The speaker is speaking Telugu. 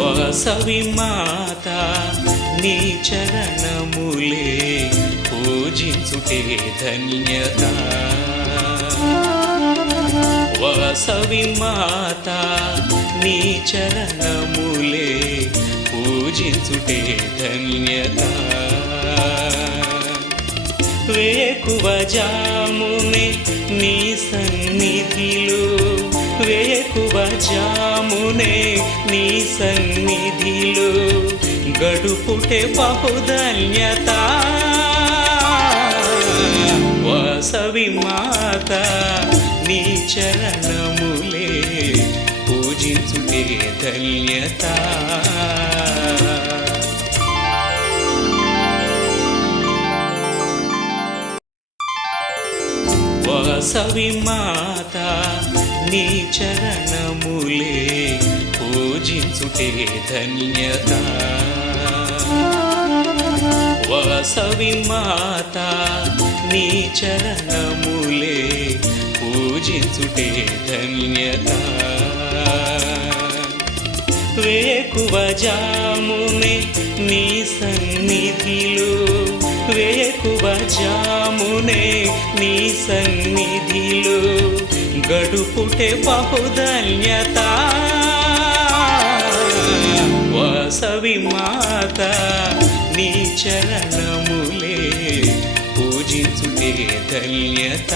వాసవి మాత నీ చరణములే పూజించుటే ధన్యత వాసవి మాత నీ చరణములే పూజించుటే ధన్యత వేకువ జామునే నీ సన్నిధిలో వేకువ జామునే నీ సన్నిధిలో గడుపుటే బహుధన్యత వాసవి మాత నీ చరణములే పూజించుటే ధన్యత వాసవి మాత నీ చరణములే పూజించుటే ధన్యత వాసవి మాత నీ చరణములే పూజించుటే ధన్యత వేకువ జామునే నీ సన్నిధిలో వేకువ జామునే నీ సన్నిధిలో గడుపుటే బహుధన్యత వాసవి మాత నీ చరణములే పూజించుటే ధన్యత